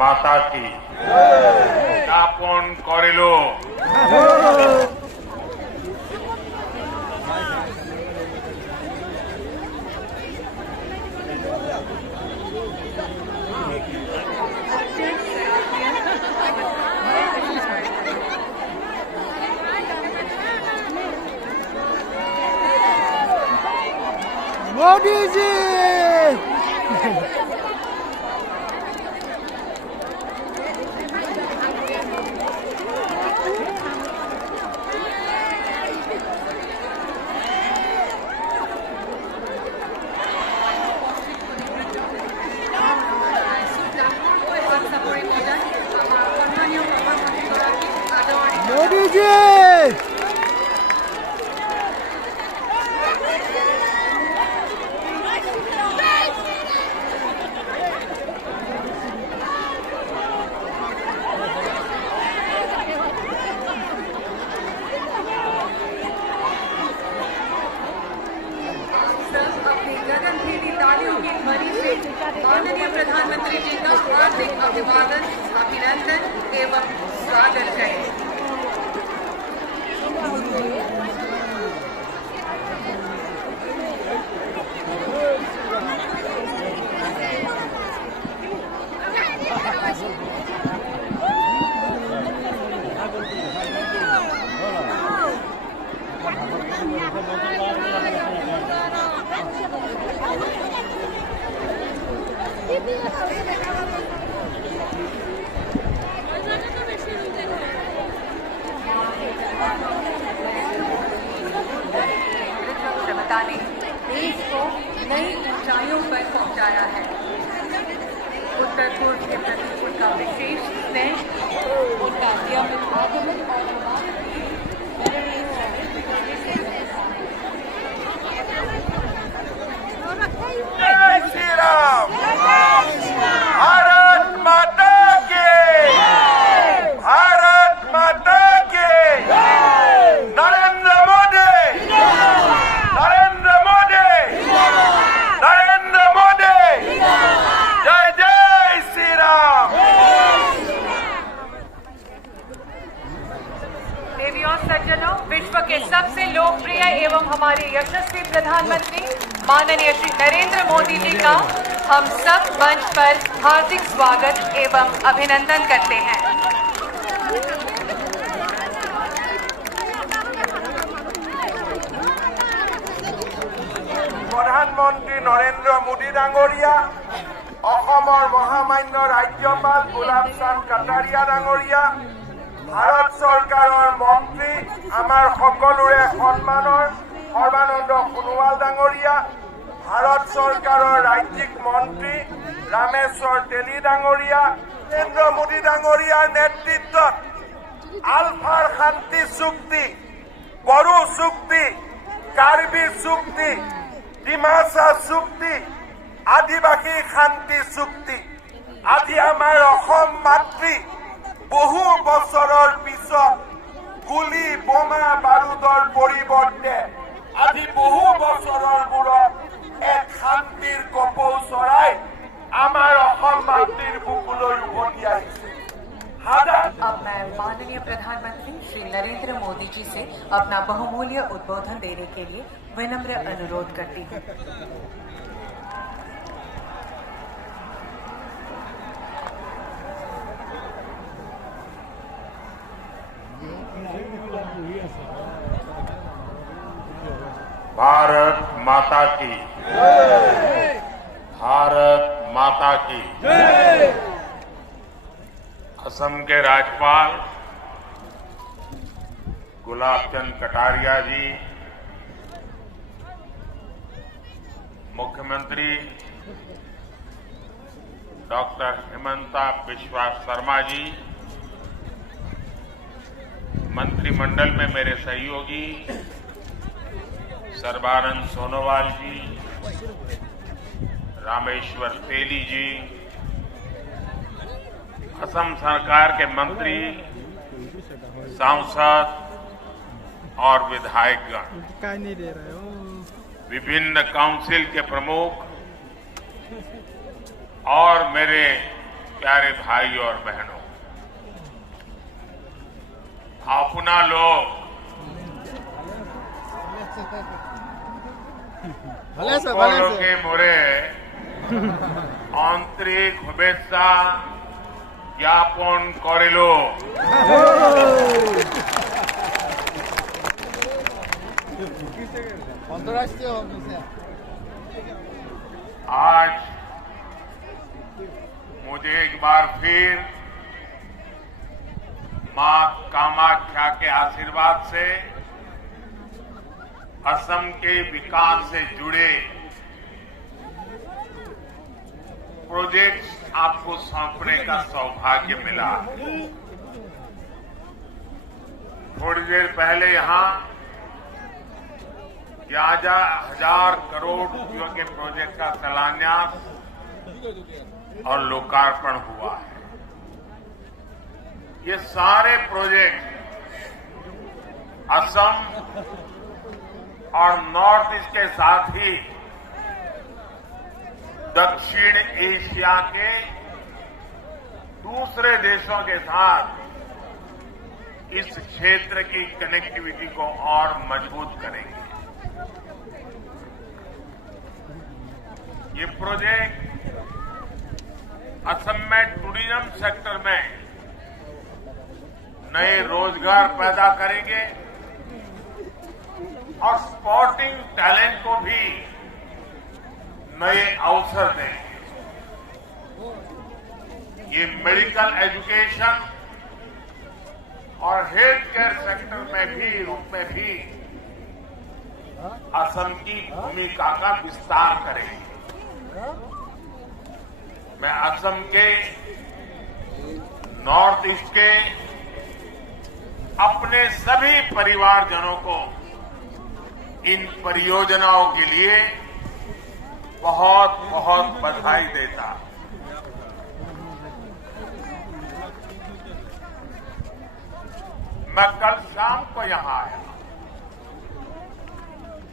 माता की स्थापन करिलो। मोदी जी मोदी जी माननीय प्रधानमंत्री जी का हार्दिक अभिवादन, अभिनंदन एवं स्वागत करें। क्षमता ने देश को नई ऊंचाइयों पर पहुंचाया है। उत्तर पूर्व के प्रति उनका विशेष स्नेह, उनका नियमित आगमन और जय श्री राम। भारत माता की, भारत माता की। नरेंद्र मोदी, नरेंद्र मोदी, नरेंद्र मोदी। जय जय श्री राम। देवी और सज्जनों, विश्व के सबसे लोकप्रिय एवं हमारे यशस्वी प्रधानमंत्री माननीय श्री नरेंद्र मोदी जी का हम सब मंच पर हार्दिक स्वागत एवं अभिनंदन करते हैं। प्रधानमंत्री नरेंद्र मोदी डांगरिया, অসমৰ মহামান্য ৰাজ্যপাল গোলাপ চান্দ কাটাৰিয়া ডাঙৰীয়া, ভাৰত চৰকাৰৰ মন্ত্ৰী, আমাৰ সকলোৰে সন্মানৰ সৰ্বানন্দ সোণোৱাল ডাঙৰীয়া, ভাৰত চৰকাৰৰ ৰাজ্যিক মন্ত্ৰী ৰামেশ্বৰ তেলী ডাঙৰীয়া, নৰেন্দ্ৰ মোদী ডাঙৰীয়াৰ নেতৃত্বত আলফাৰ শান্তি চুক্তি, বড়ো চুক্তি, কাৰ্বি চুক্তি, ডিমাচা চুক্তি, আদিবাসী শান্তি চুক্তি, আজি আমাৰ অসম মাতৃ বহু বছৰৰ পিছত গুলি বোমা বাৰুদৰ পৰিৱৰ্তে আজি বহু বছৰৰ মূৰত এক শান্তিৰ কপৌ চৰাই আমাৰ অসম মাতৃৰ বুকুলৈ উভতি আহিছে। अब मैं माननीय प्रधानमंत्री श्री नरेंद्र मोदी जी से अपना बहुमूल्य उद्बोधन देने के लिए विनम्र अनुरोध करती हूँ। भारत माता की, भारत माता की। असम के राज्यपाल गुलाब चंद कटारिया जी, मुख्यमंत्री डॉक्टर हिमंता बिस्वा शर्मा जी, मंत्रिमंडल में मेरे सहयोगी सर्बानंद सोनोवाल जी, रामेश्वर तेली जी, असम सरकार के मंत्री, सांसद और विधायकगण, विभिन्न काउंसिल के प्रमुख और मेरे प्यारे भाई और बहनों, अपना लोग भले से के मोरे आंतरिक शुभेच्छा ज्ञापन करिलो। अंतर्राष्ट्रीय आज मुझे एक बार फिर मां कामाख्या के आशीर्वाद से असम के विकास से जुड़े प्रोजेक्ट्स आपको सौंपने का सौभाग्य मिला। थोड़ी देर पहले यहां 11,000 करोड़ रुपयों के प्रोजेक्ट का शिलान्यास और लोकार्पण हुआ है। ये सारे प्रोजेक्ट असम और नॉर्थ ईस्ट के साथ ही दक्षिण एशिया के दूसरे देशों के साथ इस क्षेत्र की कनेक्टिविटी को और मजबूत करेंगे। ये प्रोजेक्ट असम में टूरिज्म सेक्टर में नए रोजगार पैदा करेंगे और स्पोर्टिंग टैलेंट को भी नए अवसर देंगे। ये मेडिकल एजुकेशन और हेल्थ केयर सेक्टर में भी असम की भूमिका का विस्तार करेंगे। मैं असम के नॉर्थ ईस्ट के अपने सभी परिवारजनों को इन परियोजनाओं के लिए बहुत बहुत बधाई देता। मैं कल शाम को यहां आया।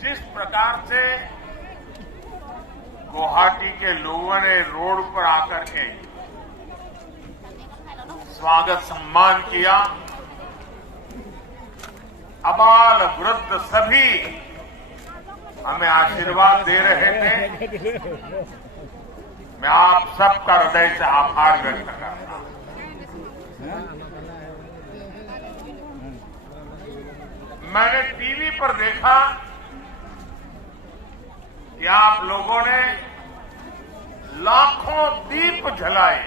जिस प्रकार से गुवाहाटी के लोगों ने रोड पर आकर के स्वागत सम्मान किया, अबाल वृद्ध सभी हमें आशीर्वाद दे रहे थे। मैं आप सबका हृदय से आभार व्यक्त करता हूं। मैंने टीवी पर देखा कि आप लोगों ने लाखों दीप जलाए।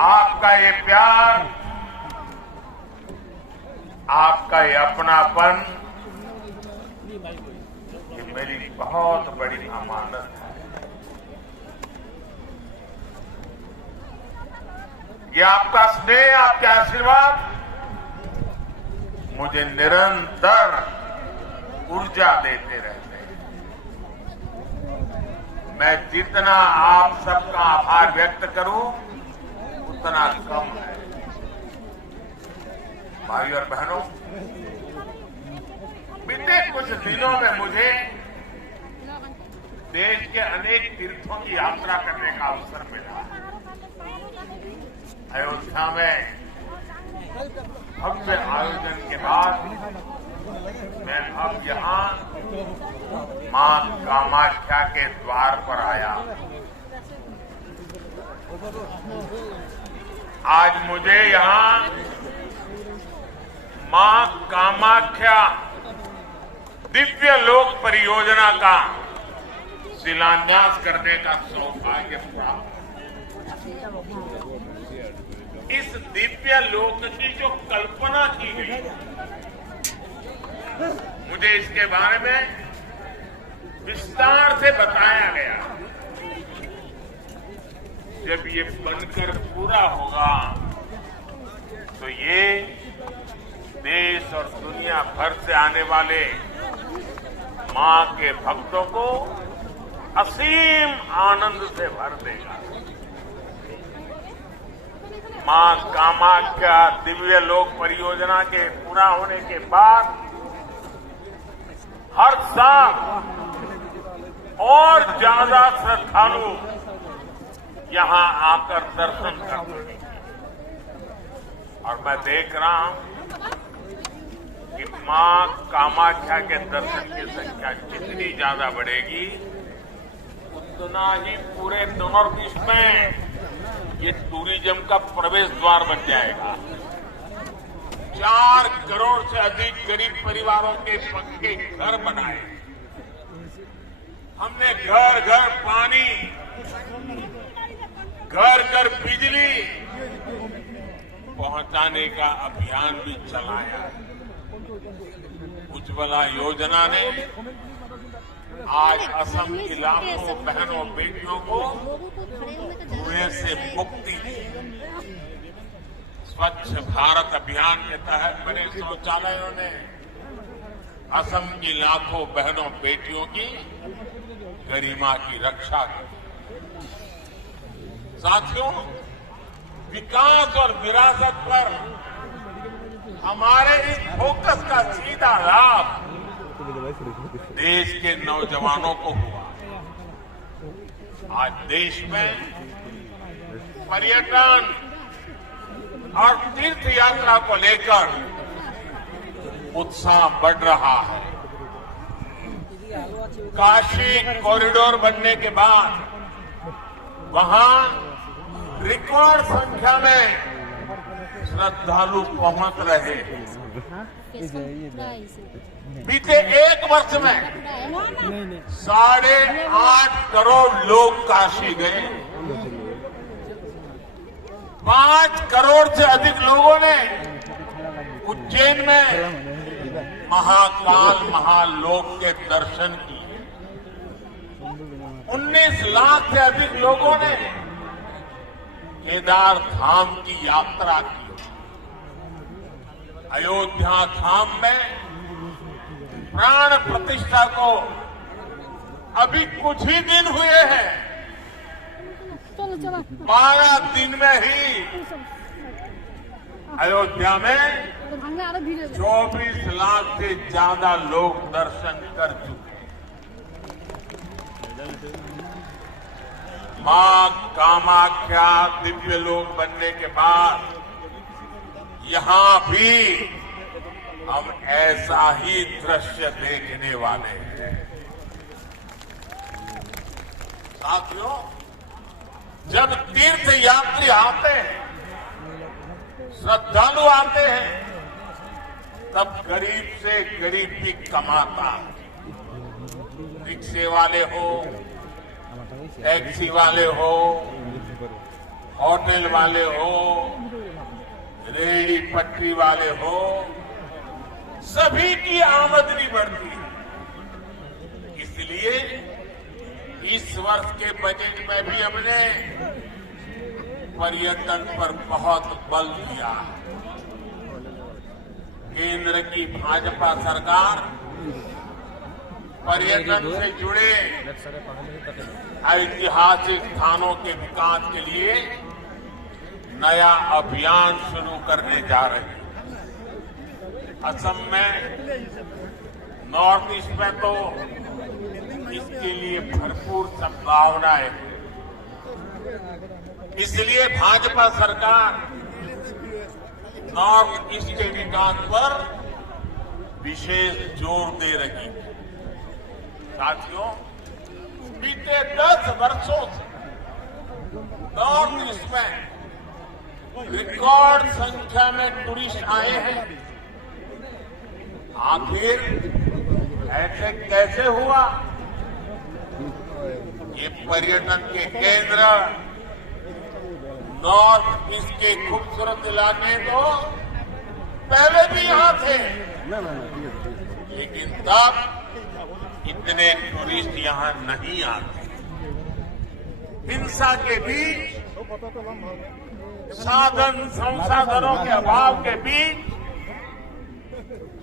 आपका ये प्यार, आपका ये अपनापन, ये मेरी बहुत बड़ी अमानत है। ये आपका स्नेह, आपके आशीर्वाद मुझे निरंतर ऊर्जा देते रहते हैं। मैं जितना आप सबका आभार व्यक्त करूं उतना कम है। भाई और बहनों, बीते कुछ दिनों में मुझे देश के अनेक तीर्थों की यात्रा करने का अवसर मिला। अयोध्या में भव्य आयोजन के बाद मैं अब यहां मां कामाख्या के द्वार पर आया। आज मुझे यहां मां कामाख्या दिव्य लोक परियोजना का शिलान्यास करने का सौभाग्य प्राप्त। इस दिव्य लोक की जो कल्पना की गई, मुझे इसके बारे में विस्तार से बताया गया। जब ये बनकर पूरा होगा तो ये देश और दुनिया भर से आने वाले मां के भक्तों को असीम आनंद से भर देगा। मां कामाख्या दिव्य लोक परियोजना के पूरा होने के बाद और ज्यादा श्रद्धालु यहां आकर दर्शन कर रहे हैं। और मैं देख रहा हूं कि मां कामाख्या के दर्शन की संख्या जितनी ज्यादा बढ़ेगी उतना ही पूरे नॉर्थ ईस्ट में ये टूरिज्म का प्रवेश द्वार बन जाएगा। 4 करोड़ से अधिक गरीब परिवारों के पक्के घर बनाए। हमने घर घर पानी, घर घर बिजली पहुंचाने का अभियान भी चलाया। उज्ज्वला योजना ने आज असम की लाखों बहनों बेटियों को धुएं से मुक्ति दी। स्वच्छ भारत अभियान के तहत बने शौचालयों ने असम की लाखों बहनों बेटियों की गरिमा की रक्षा की। साथियों, विकास और विरासत पर हमारे इस फोकस का सीधा लाभ देश के नौजवानों को हुआ। आज देश में पर्यटन और तीर्थ यात्रा को लेकर उत्साह बढ़ रहा है। काशी कॉरिडोर बनने के बाद वहां रिकॉर्ड संख्या में श्रद्धालु पहुंच रहे हैं। बीते 1 वर्ष में 8.5 करोड़ लोग काशी गए। 5 करोड़ से अधिक लोगों ने उज्जैन में महाकाल महालोक के दर्शन किए। 19 लाख से अधिक लोगों ने केदार धाम की यात्रा की। अयोध्या धाम में प्राण प्रतिष्ठा को अभी कुछ ही दिन हुए हैं। 12 दिन में ही अयोध्या में 24 लाख से ज्यादा लोग दर्शन कर चुके हैं। मां कामाख्या दिव्य लोक बनने के बाद यहां भी हम ऐसा ही दृश्य देखने वाले हैं। साथियों, जब तीर्थ यात्री आते हैं, श्रद्धालु आते हैं, तब गरीब से गरीब भी कमाता है। रिक्शे वाले हो, टैक्सी वाले हो, होटल वाले हो, रेहड़ी पटरी वाले हो, सभी की आमदनी बढ़ती है। इसलिए इस वर्ष के बजट में भी हमने पर्यटन पर बहुत बल दिया है। केंद्र की भाजपा सरकार पर्यटन से जुड़े ऐतिहासिक स्थानों के विकास के लिए नया अभियान शुरू करने जा रही है। असम में, नॉर्थ ईस्ट में तो इसके लिए भरपूर संभावनाएं हैं। इसलिए भाजपा सरकार नॉर्थ ईस्ट के विकास पर विशेष जोर दे रही है। साथियों, बीते 10 वर्षों से नॉर्थ ईस्ट में रिकॉर्ड संख्या में टूरिस्ट आए हैं। आखिर ऐसे कैसे हुआ? ये पर्यटन के केंद्र नॉर्थ ईस्ट के खूबसूरत इलाके तो पहले भी यहां थे, लेकिन तब इतने टूरिस्ट यहां नहीं आते। हिंसा के बीच, साधन संसाधनों के अभाव के बीच,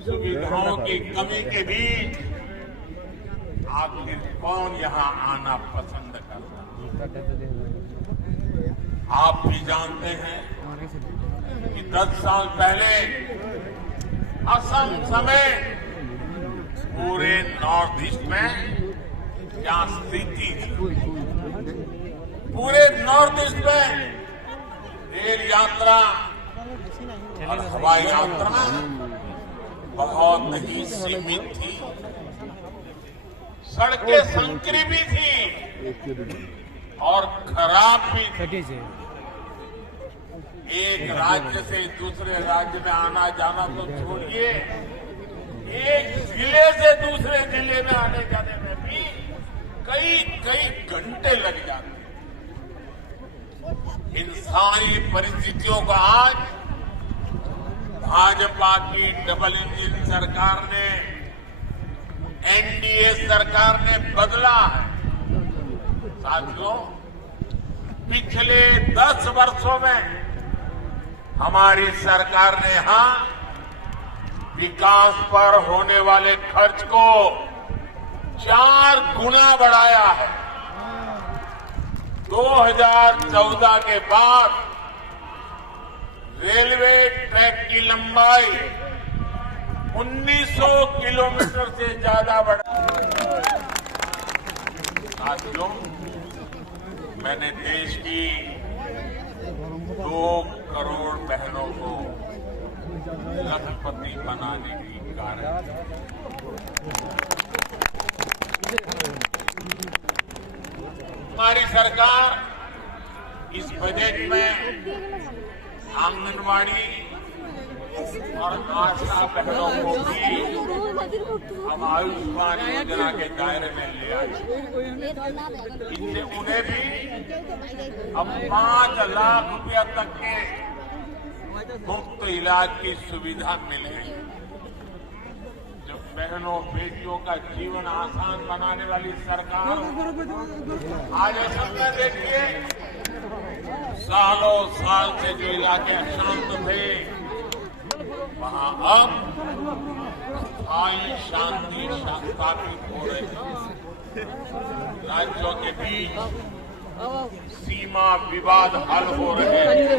सुविधाओं की कमी के बीच आखिर कौन यहां आना पसंद करता? आप भी जानते हैं कि 10 साल पहले असम समेत पूरे नॉर्थ ईस्ट में क्या स्थिति थी। पूरे नॉर्थ ईस्ट में रेल यात्रा और हवाई यात्रा बहुत ही सीमित थी। सड़कें संकरी भी थी और खराब भी थी। एक राज्य से दूसरे राज्य में आना जाना तो छोड़िए, एक जिले से दूसरे जिले में आने जाने में भी कई घंटे लग जाते। इन सारी परिस्थितियों को आज भाजपा की डबल इंजन सरकार ने, एनडीए सरकार ने बदला है। साथियों, पिछले 10 वर्षों में हमारी सरकार ने यहां विकास पर होने वाले खर्च को 4 गुना बढ़ाया है। 2014 के बाद रेलवे ट्रैक की लंबाई 1900 किलोमीटर से ज्यादा बढ़ा। साथियों, मैंने देश की 2 करोड़ बहनों को लखपति बनाने की कार्य। हमारी सरकार इस बजट में आंगनवाड़ी और आशा बहनों को भी हम आयुष्मान योजना के दायरे में ले आए। इससे उन्हें भी अब 5 लाख रुपया तक के मुफ्त इलाज की सुविधा मिलेगी। जो बहनों बेटियों का जीवन आसान बनाने वाली सरकार आज ऐसा देखिए, सालों साल से जो इलाके अशांत थे वहां अब स्थायी शांति स्थापित हो रही है। राज्यों के बीच सीमा विवाद हल हो रहे हैं।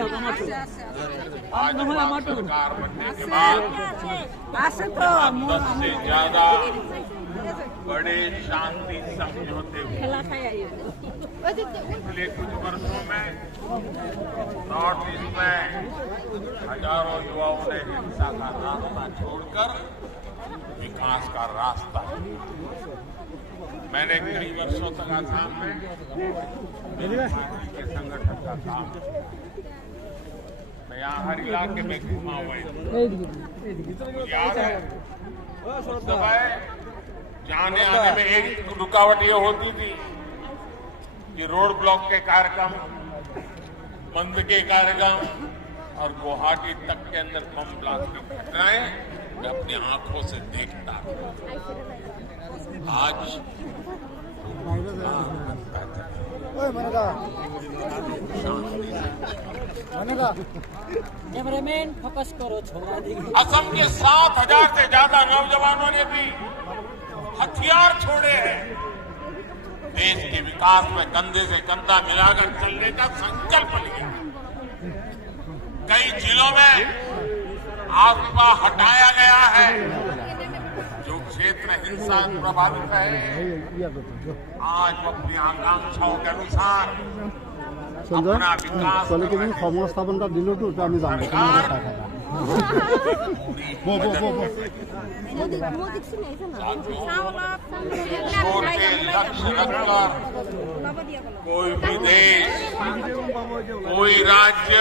भाजपा सरकार बनने के बाद 10 से ज्यादा बड़े शांति समझौते हुए। पिछले कुछ वर्षों में नॉर्थ ईस्ट में हजारों युवाओं ने हिंसा का रास्ता छोड़कर विकास का रास्ता। मैंने कई वर्षों तक आसाम में के संगठन का काम, मैं यहाँ हर इलाके में घुमा हुआ हूँ। याद है उस समय जाने आने में एक रुकावट ये होती थी कि रोड ब्लॉक के कार्यक्रम, बंद के कार्यक्रम और गुवाहाटी तक के अंदर बम ब्लास्ट की घटनाएं मैं अपनी आंखों से देखता। आज कैमरामैन फोकस करो, छोड़ा देंगे। असम के 7,000 से ज्यादा नौजवानों ने भी हथियार छोड़े हैं। देश के विकास में कंधे से कंधा मिलाकर चलने का संकल्प लिया। कई जिलों में आपदा हटाया गया है। जो क्षेत्र हिंसा प्रभावित है, आज वो अपनी आकांक्षाओं के अनुसार अपना विकास সংস্থাপনটা দিল তো আমি জানি छोटे लक्ष्य रखकर कोई भी देश, कोई राज्य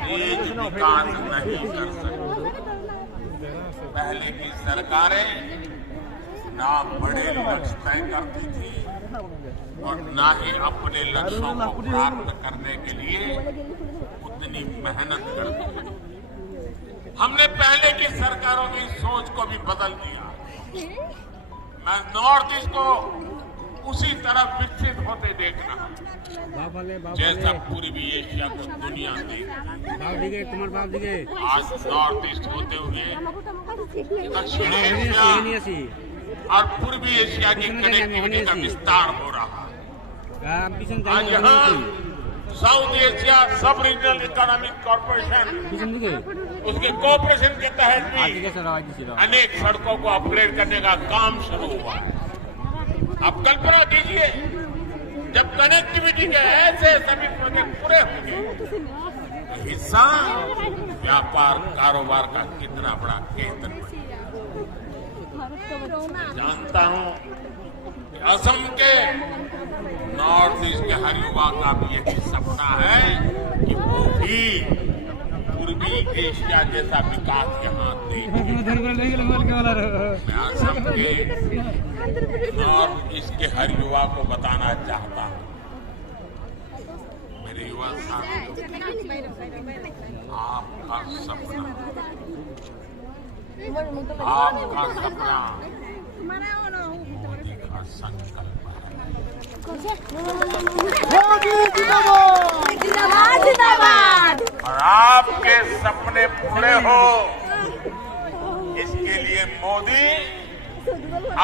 तेज विकास नहीं कर सकता। पहले की सरकारें ना बड़े लक्ष्य तय करती थी और ना ही अपने लक्ष्यों को प्राप्त करने के लिए उतनी मेहनत करती थी। हमने पहले की सरकारों की सोच को भी बदल दिया। मैं नॉर्थ ईस्ट को उसी तरह विकसित होते देखना जैसा पूर्वी एशिया को दुनिया देखी। आज नॉर्थ ईस्ट होते हुए दक्षिण एशिया और पूर्वी एशिया की कनेक्टिविटी का विस्तार हो रहा है। आज यहाँ साउथ एशिया सब रीजनल इकोनॉमिक कॉरपोरेशन उसके कोऑपरेशन के तहत भी अनेक सड़कों को अपग्रेड करने का काम शुरू हुआ। आप कल्पना कीजिए जब कनेक्टिविटी के ऐसे सभी प्रोजेक्ट पूरे होंगे तो हिस्सा व्यापार कारोबार का कितना बड़ा केंद्र बनेगा। जानता हूं कि असम के नॉर्थ ईस्ट के हर युवा का भी यही सपना है कि वो भी पूर्वी एशिया जैसा विकास यहाँ देखे। मैं असम के नॉर्थ ईस्ट के हर युवा को बताना चाहता हूँ, मेरे युवा साथी, आपका सपना मोदी का संकल्प और आपके सपने पूरे हो इसके लिए मोदी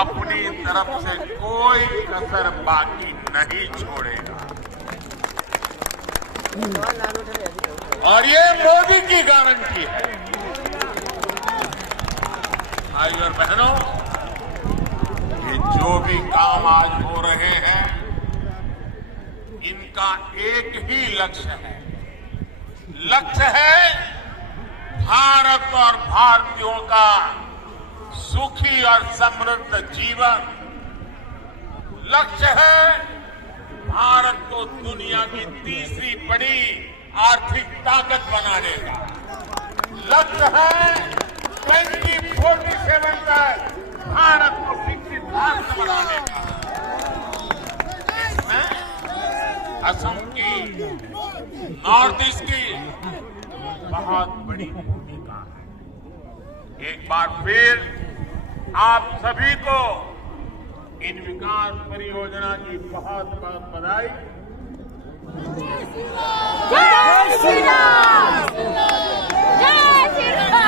अपनी तरफ से कोई कसर बाकी नहीं छोड़ेगा। और ये मोदी की गारंटी है। भाइयों और बहनों, ये जो भी काम आज हो रहे हैं इनका एक ही लक्ष्य है भारत और भारतीयों का सुखी और समृद्ध जीवन। लक्ष्य है भारत को दुनिया की तीसरी बड़ी आर्थिक ताकत बनाने का। लक्ष्य है 2047 तक भारत को विकसित भारत बनाने का। इसमें असम की, नॉर्थ ईस्ट की बहुत बड़ी भूमिका है। एक बार फिर आप सभी को इन विकास परियोजना की बहुत बहुत बधाई। जय श्री राम! जय श्री राम!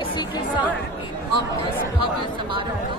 इसी के साथ हम इस भव्य समारोह